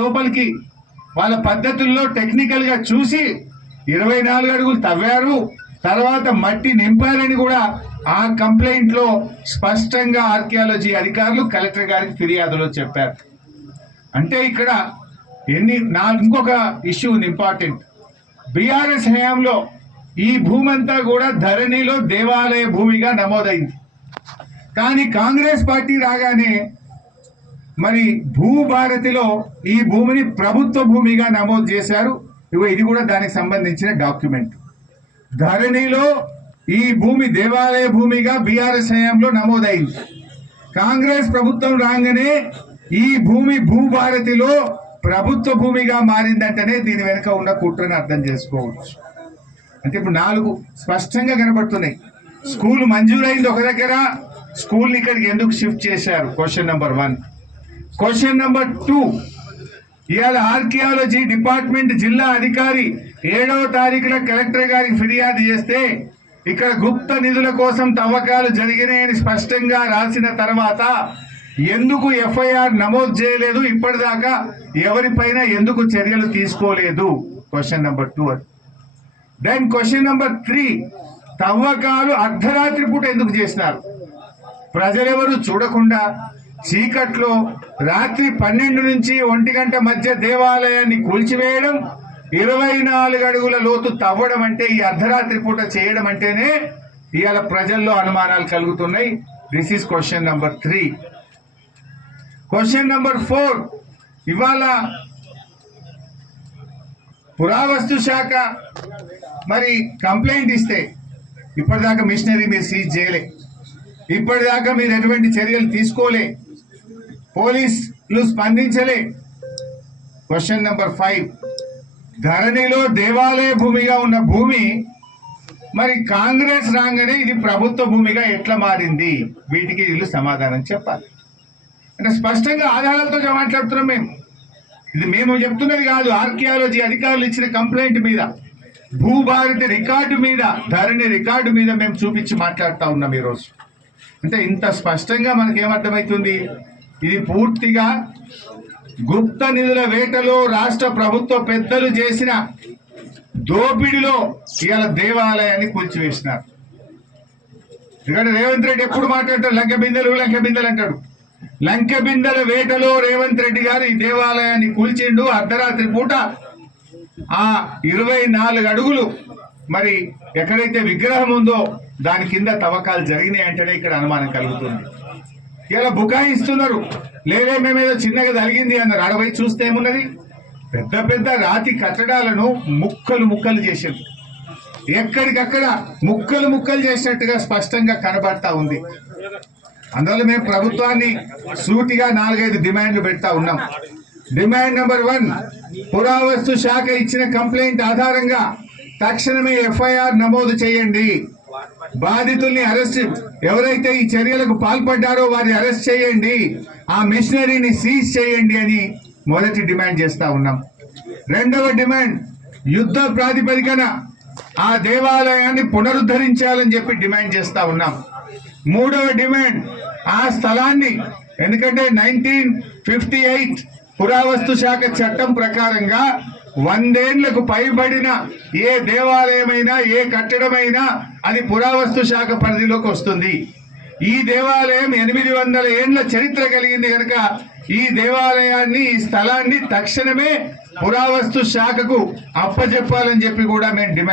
లోపలికి వాళ్ళ పద్ధతుల్లో టెక్నికల్ గా చూసి 24 అడుగులు తవ్వారు, తర్వాత మట్టి నింపారని కూడా ఆ కంప్లైంట్ లో స్పష్టంగా ఆర్కియాలజీ అధికారులు కలెక్టర్ గారికి ఫిర్యాదులో చెప్పారు. అంటే ఇక్కడ ఇంకొక ఇష్యూ ఇంపార్టెంట్. బీఆర్ఎస్ హయాంలో ఈ భూమి అంతా కూడా ధరణిలో దేవాలయ భూమిగా నమోదైంది. కానీ కాంగ్రెస్ పార్టీ రాగానే మరి భూభారతిలో ఈ భూమిని ప్రభుత్వ భూమిగా నమోదు చేశారు. ఇది కూడా దానికి సంబంధించిన డాక్యుమెంట్. ధరణిలో ఈ భూమి దేవాలయ భూమిగా బీఆర్ఎస్ హయాంలో నమోదైంది. కాంగ్రెస్ ప్రభుత్వం రాగానే ఈ భూమి భూభారతిలో ప్రభుత్వ భూమిగా మారిందంటేనే దీని వెనుక ఉన్న కుట్రని అర్థం చేసుకోవచ్చు. అంటే ఇప్పుడు 4 స్పష్టంగా కనబడుతున్నాయి. స్కూల్ మంజూరైంది ఒక దగ్గర, స్కూల్ని ఇక్కడికి ఎందుకు షిఫ్ట్ చేశారు? Question number 1. క్వశ్చన్ నెంబర్ 2, ఇవాళ ఆర్కియాలజీ డిపార్ట్మెంట్ జిల్లా అధికారి 7వ తారీఖున కలెక్టర్ గారికి ఫిర్యాదు చేస్తే ఇక్కడ గుప్త నిధుల కోసం తవ్వకాలు జరిగినాయని స్పష్టంగా రాసిన తర్వాత ఎందుకు ఎఫ్ఐఆర్ నమోదు చేయలేదు? ఇప్పటిదాకా ఎవరిపైన ఎందుకు చర్యలు తీసుకోలేదు? Question number 2. Then question number 3, తవ్వకాలు అర్ధరాత్రి పూట ఎందుకు చేసినారు? ప్రజలెవరు చూడకుండా చీకట్లో రాత్రి 12 నుంచి 1 గంట మధ్య దేవాలయాన్ని కూల్చివేయడం, 24 అడుగుల లోతు తవ్వడం అంటే ఈ అర్ధరాత్రి పూట చేయడం అంటేనే ఇవాళ ప్రజల్లో అనుమానాలు కలుగుతున్నాయి. This is question number 3. Question number 4, ఇవాళ పురావస్తు శాఖ మరి కంప్లైంట్ ఇస్తే ఇప్పటిదాకా మిషనరీ మీరు సీజ్ చేయలే, ఇప్పటిదాకా మీరు ఎటువంటి చర్యలు తీసుకోలే, పోలీసులు స్పందించలే. క్వశ్చన్ నెంబర్ 5, ధరణిలో దేవాలయ భూమిగా ఉన్న భూమి మరి కాంగ్రెస్ రాగానే ఇది ప్రభుత్వ భూమిగా ఎట్లా మారింది? వీటికి వీళ్ళు సమాధానం చెప్పాలి. అంటే స్పష్టంగా ఆధారాలతో మాట్లాడుతున్నాం మేము. ఇది మేము చెప్తున్నది కాదు, ఆర్కియాలజీ అధికారులు ఇచ్చిన కంప్లైంట్ మీద, భూభారతి రికార్డు మీద, ధరణి రికార్డు మీద మేము చూపించి మాట్లాడుతూ ఉన్నాం ఈరోజు. అంటే ఇంత స్పష్టంగా మనకేమర్థమవుతుంది? ఇది పూర్తిగా గుప్త నిధుల వేటలో రాష్ట్ర ప్రభుత్వ పెద్దలు చేసిన దోపిడిలో ఇవాళ దేవాలయాన్ని కూల్చివేసినారు. ఎందుకంటే రేవంత్ రెడ్డి ఎప్పుడు మాట్లాడతాడు లంక బిందెలు అంటాడు. లంక బిందెల వేటలో రేవంత్ రెడ్డి గారు ఈ దేవాలయాన్ని కూల్చిండు. అర్ధరాత్రి పూట ఆ 24 అడుగులు మరి ఎక్కడైతే విగ్రహం ఉందో దాని కింద తవ్వకాలు జరిగినాయి అంటేనే ఇక్కడ అనుమానం కలుగుతుంది. ఇలా బుకాయిస్తున్నారు, లేదే మేమేదో చిన్నగా జరిగింది అన్నారు. అడవై చూస్తే ఏమున్నది? పెద్ద పెద్ద రాతి కట్టడాలను ముక్కలు చేసింది. ఎక్కడికక్కడ ముక్కలు చేసినట్టుగా స్పష్టంగా కనబడతా ఉంది. అందువల్ల మేము ప్రభుత్వాన్ని సూటిగా 4-5 డిమాండ్లు పెడతా ఉన్నాం. డిమాండ్ నెంబర్ 1, పురావస్తు శాఖ ఇచ్చిన కంప్లైంట్ ఆధారంగా తక్షణమే ఎఫ్ఐఆర్ నమోదు చేయండి. బాధితుల్ని అరెస్ట్, ఎవరైతే ఈ చర్యలకు పాల్పడ్డారో వారిని అరెస్ట్ చేయండి. ఆ మిషనరీని సీజ్ చేయండి అని మొదటి డిమాండ్ చేస్తా ఉన్నాం. రెండవ డిమాండ్, యుద్ధ ప్రాతిపదికన ఆ దేవాలయాన్ని పునరుద్ధరించాలని చెప్పి డిమాండ్ చేస్తా ఉన్నాం. మూడవ డిమాండ్, ఆ స్థలాన్ని, ఎందుకంటే 1958 పురావస్తు శాఖ చట్టం ప్రకారంగా 100 ఏళ్లకు పైబడిన ఏ దేవాలయమైనా ఏ కట్టడమైనా అది పురావస్తు శాఖ పరిధిలోకి వస్తుంది. ఈ దేవాలయం 800 ఏళ్ల చరిత్ర కలిగింది కనుక ఈ దేవాలయాన్ని, ఈ స్థలాన్ని తక్షణమే పురావస్తు శాఖకు అప్పజెప్పాలని చెప్పి కూడా మేము డిమాండ్